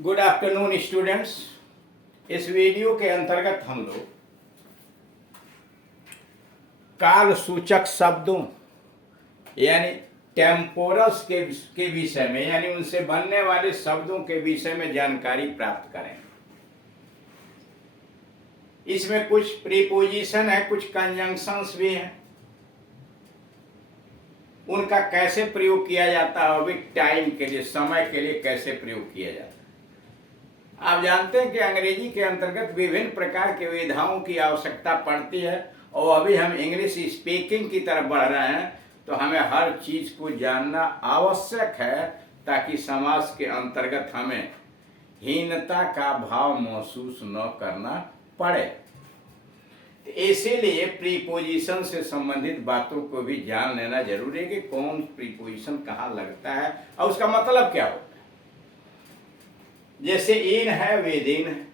Good afternoon students. इस video के अंतर्गत हम लोग काल सूचक शब्दों यानी टेम्पोरल्स के विषय में यानी उनसे बनने वाले शब्दों के विषय में जानकारी प्राप्त करेंगे। इसमें कुछ प्रीपोजिशन है, कुछ कंजंक्शंस भी हैं। उनका कैसे प्रयोग किया जाता है, अभी टाइम के लिए, समय के लिए कैसे प्रयोग किया जाता है। आप जानते हैं कि अंग्रेजी के अंतर्गत विभिन्न प्रकार के विधाओं की आवश्यकता पड़ती है और अभी हम इंग्लिश स्पीकिंग की तरफ बढ़ रहे हैं, तो हमें हर चीज को जानना आवश्यक है ताकि समाज के अंतर्गत हमें हीनता का भाव महसूस न करना पड़े। तो इसीलिए प्रीपोजिशन से संबंधित बातों को भी जान लेना जरूरी है कि कौन प्रीपोजिशन कहाँ लगता है और उसका मतलब क्या होता है। जैसे इन है, विद इन है।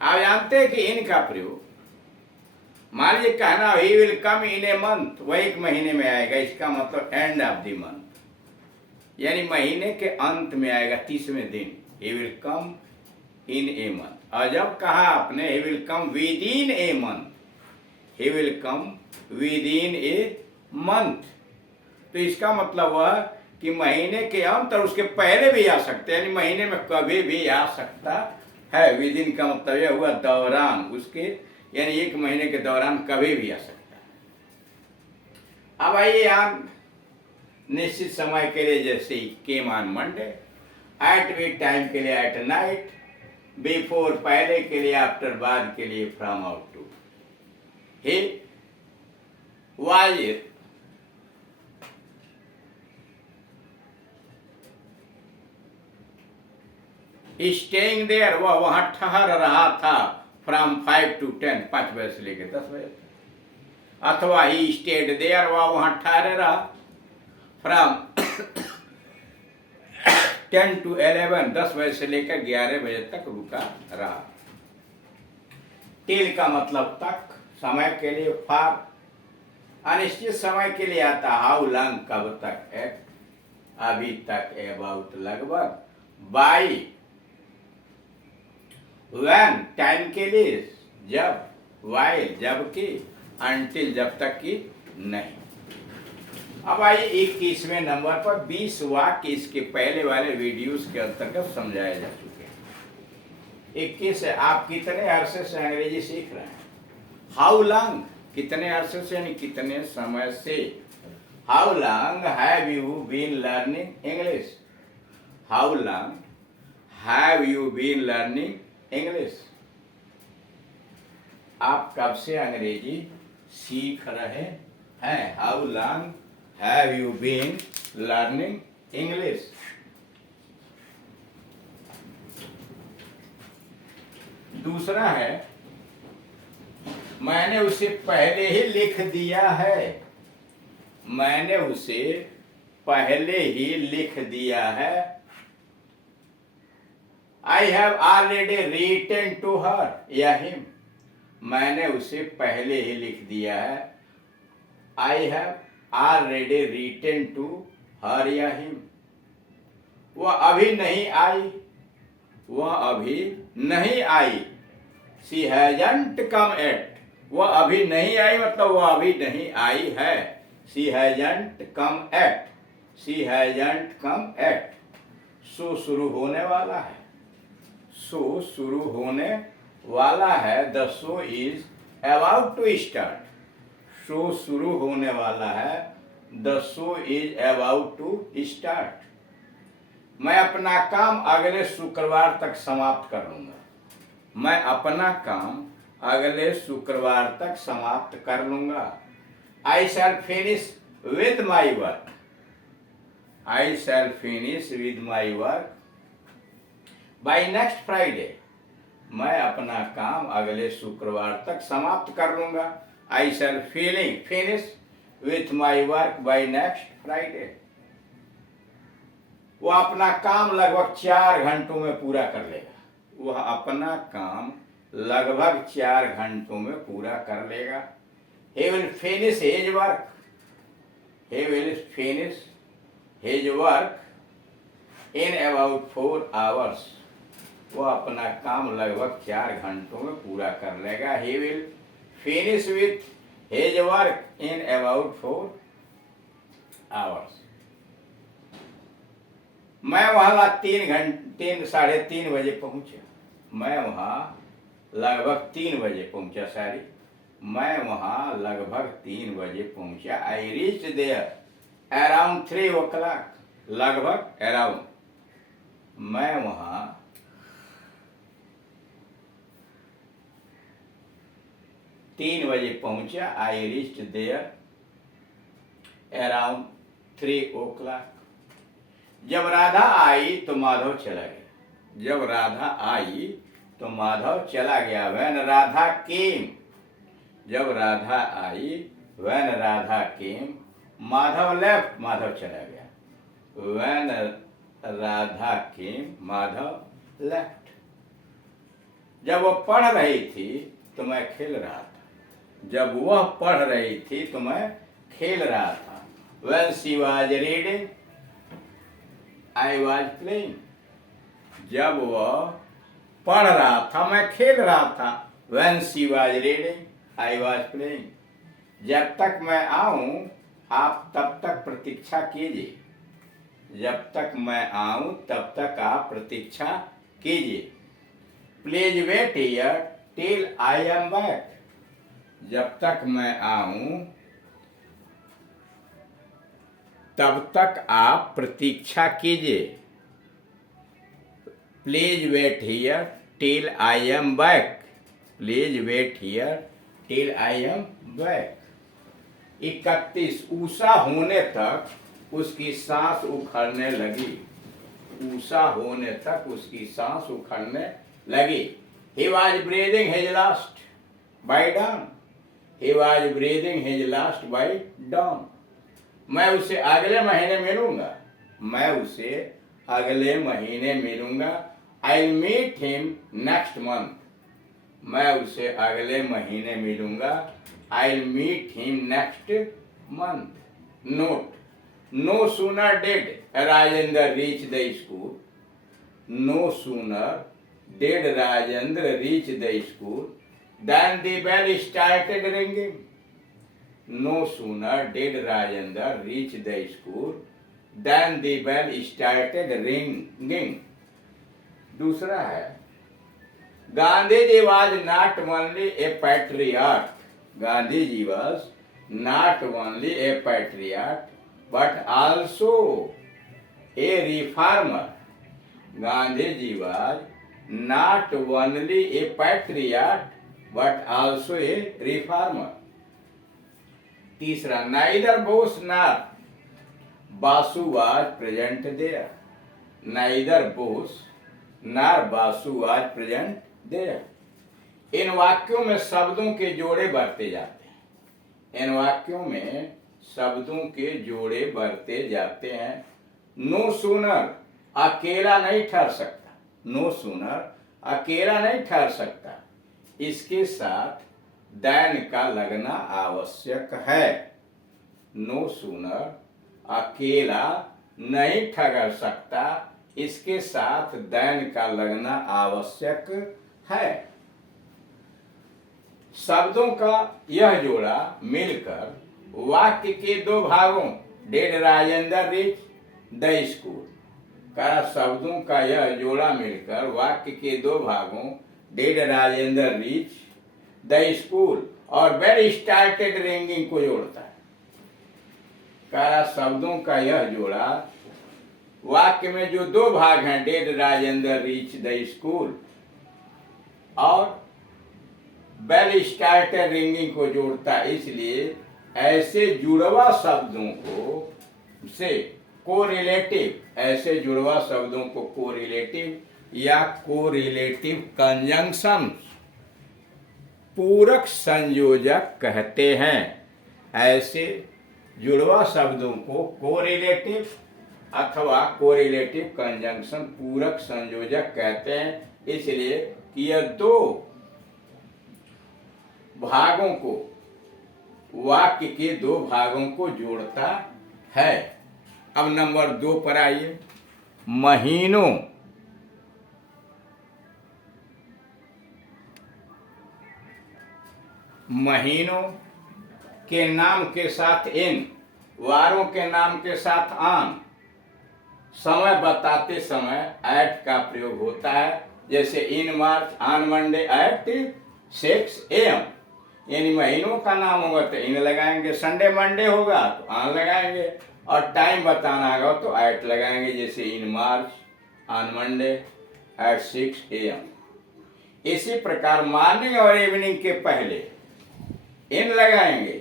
आप जानते हैं कि इन का प्रयोग, मान लीजिए कहना he will come in a month, वह एक महीने में आएगा, इसका मतलब एंड ऑफ द मंथ यानी महीने के अंत में आएगा, 30वें दिन। He will come in a month. और जब कहा आपने he will come with in a month, he will come with in a month, तो इसका मतलब वह कि महीने के अंत और उसके पहले भी आ सकते हैं, यानी महीने में कभी भी आ सकता है। विद इन का मतलब यह हुआ दौरान उसके, यानी एक महीने के दौरान कभी भी आ सकता है। अब आइए यहाँ निश्चित समय के लिए, जैसे came on Monday, at with time के लिए एट नाइट, बिफोर पहले के लिए, आफ्टर बाद के लिए, from out to. He was staying there, वह वहां ठहर रहा था, फ्रॉम 5 to 10, 5 बजे से लेकर 10 बजे तक। अथवा ही स्टेड देयर, वह वहां ठहरे रहा, फ्रॉम 10 to 11, 10 बजे से लेकर 11 बजे तक रुका रहा। टिल का मतलब तक, समय के लिए फार, अनिश्चित समय के लिए आता हाउ लॉन्ग, कब तक, एट अभी तक, अबाउट लगभग, बाई when टाइम के लिए, जब, while जबकि, until जब तक कि नहीं। अब आइए 21वें नंबर पर 20 वाक्य इसके पहले वाले वीडियोस के अंतर्गत समझाए जा चुके हैं। 21 है। आप कितने अरसे से अंग्रेजी सीख रहे हैं? हाउ लॉन्ग, कितने अरसे से यानी कितने समय से। How long have you been learning English? How long have you been learning English? आप कब से अंग्रेजी सीख रहे हैं? How long have you been learning English? दूसरा है, मैंने उसे पहले ही लिख दिया है। मैंने उसे पहले ही लिख दिया है। I have already written to her या him, मैंने उसे पहले ही लिख दिया है। I have already written to her या him, वह अभी नहीं आई, वह अभी नहीं आई। She hasn't come yet, वह अभी नहीं आई मतलब वह अभी नहीं आई है। She hasn't come yet, she hasn't come yet। सो शुरू होने वाला है, शो शुरू होने वाला है। The show is about to start, show शुरू होने वाला है। The show is about to start. मैं अपना काम अगले शुक्रवार तक समाप्त कर लूंगा। मैं अपना काम अगले शुक्रवार तक समाप्त कर लूंगा। I shall finish with my work, I shall finish with my work by next Friday, मैं अपना काम अगले शुक्रवार तक समाप्त कर लूंगा। I shall finish with my work by next Friday. वह अपना काम लगभग 4 घंटों में पूरा कर लेगा। वह अपना काम लगभग 4 घंटों में पूरा कर लेगा। He will finish his work, he will finish his work in about 4 hours, वो अपना काम लगभग 4 घंटों में पूरा कर लेगा। He will finish with his work in about 4 hours. मैं वहां 3 बजे पहुंचा। मैं वहां लगभग 3 बजे पहुंचा। सॉरी, मैं वहां लगभग 3 बजे पहुंचा। I reach there around 3 o'clock, लगभग अराउंड। मैं वहां 3 बजे पहुंचा। I reach there around 3 o'clock। जब राधा आई तो माधव चला गया। जब राधा आई तो माधव चला गया। वैन राधा केम, जब राधा आई, वैन राधा केम, माधव लेफ्ट, माधव चला गया। वैन राधा केम, माधव लेफ्ट। जब वो पढ़ रही थी तो मैं खेल रहा था। जब वह पढ़ रही थी तो मैं खेल रहा था। When she was reading, I was playing। जब वह पढ़ रहा था मैं खेल रहा था। When she was reading, I was playing। जब तक मैं आऊं आप तब तक प्रतीक्षा कीजिए। जब तक मैं आऊं तब तक आप प्रतीक्षा कीजिए। Please wait here till I am back. जब तक मैं आऊं तब तक आप प्रतीक्षा कीजिए। Please wait here till I am back. Please wait here till I am back. 31 ऊषा होने तक उसकी सांस उखड़ने लगी। ऊषा होने तक उसकी सांस उखड़ने लगी। He was breathing his last by dawn। He was breathing his last by dawn। मैं उसे अगले महीने मिलूंगा। मैं उसे अगले महीने मिलूंगा। I'll meet him next month। मैं उसे अगले महीने मिलूंगा। I'll meet him next month। Note: no sooner did Rajendra reach the school। No sooner did Rajendra reach the school than the bell started ringing। No sooner did Rajendra reach the school than the bell started ringing। दूसरा है, Gandhi ji was not only a patriot। Gandhi ji was not only a patriot but also a reformer। Gandhi ji was not only a patriot but also a reformer। तीसरा, neither Bose nor Basu was present there। neither Bose nor Basu was present there। इन वाक्यों में शब्दों के जोड़े बरते जाते हैं। इन वाक्यों में शब्दों के जोड़े बरते जाते हैं। नो सूनर अकेला नहीं ठहर सकता। नो सूनर अकेला नहीं ठहर सकता। इसके साथ दैन का लगना आवश्यक है। नो सूनर अकेला नहीं ठहर सकता। इसके साथ दैन का लगना आवश्यक है। शब्दों का यह जोड़ा मिलकर वाक्य के 2 भागों dead Rajendra reach the school का, शब्दों का यह जोड़ा मिलकर वाक्य के 2 भागों dead Rajendra reach the school और बेल स्टार्टेड रिंगिंग को जोड़ता है। का शब्दों का यह जोड़ा वाक्य में जो 2 भाग हैं, dead Rajendra reach the school और बेल स्टार्टेड रिंगिंग को जोड़ता है। इसलिए ऐसे जुड़वा शब्दों को से कोरिलेटिव, ऐसे जुड़वा शब्दों को कोरिलेटिव या कोरिलेटिव कंजंक्शन, पूरक संयोजक कहते हैं। ऐसे जुड़वा शब्दों को कोरिलेटिव अथवा कोरिलेटिव कंजंक्शन, पूरक संयोजक कहते हैं। इसलिए कि यह 2 भागों को, वाक्य के 2 भागों को जोड़ता है। अब नंबर 2 पर आइए। महीनों, महीनों के नाम के साथ इन, वारों के नाम के साथ आन, समय बताते समय एट का प्रयोग होता है। जैसे in March on Monday at 6 AM, यानी महीनों का नाम होगा तो इन लगाएंगे, संडे मंडे होगा तो ऑन लगाएंगे, और टाइम बताना होगा तो एट लगाएंगे। जैसे in March on Monday at 6 AM। इसी प्रकार मॉर्निंग और इवनिंग के पहले इन लगाएंगे,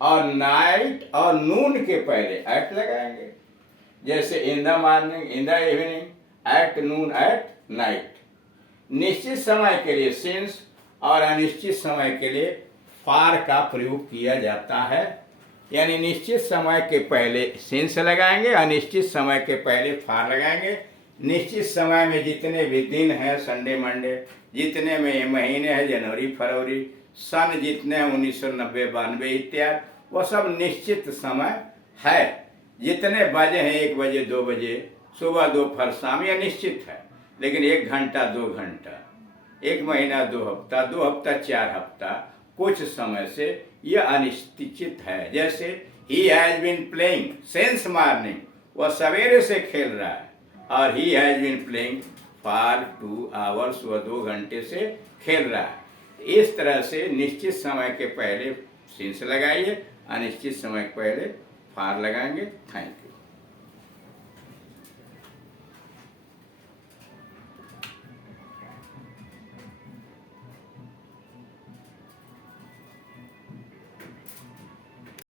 और नाइट और नून के पहले एट लगाएंगे। जैसे in the morning, in the evening, at noon, at night. निश्चित समय के लिए सिंस और अनिश्चित समय के लिए फार का प्रयोग किया जाता है। यानी निश्चित समय के पहले सिंस लगाएंगे, अनिश्चित समय के पहले फार लगाएंगे। निश्चित समय में जितने भी दिन हैं, संडे मंडे, जितने में ये महीने हैं, जनवरी फरवरी, सन जितने हैं 1990 92 इत्यादि, वो सब निश्चित समय है। जितने बजे हैं, 1 बजे 2 बजे, सुबह दोपहर शाम, यह निश्चित है। लेकिन 1 घंटा 2 घंटा, 1 महीना 2 हफ्ता, 2 हफ्ता 4 हफ्ता, कुछ समय से यह अनिश्चित है। जैसे he has been playing since morning, वह सवेरे से खेल रहा है, और he has been playing for 2 hours, वह 2 घंटे से खेल रहा है। इस तरह से निश्चित समय के पहले सिंस लगाइए, अनिश्चित समय के पहले फार लगाएंगे। Thank you.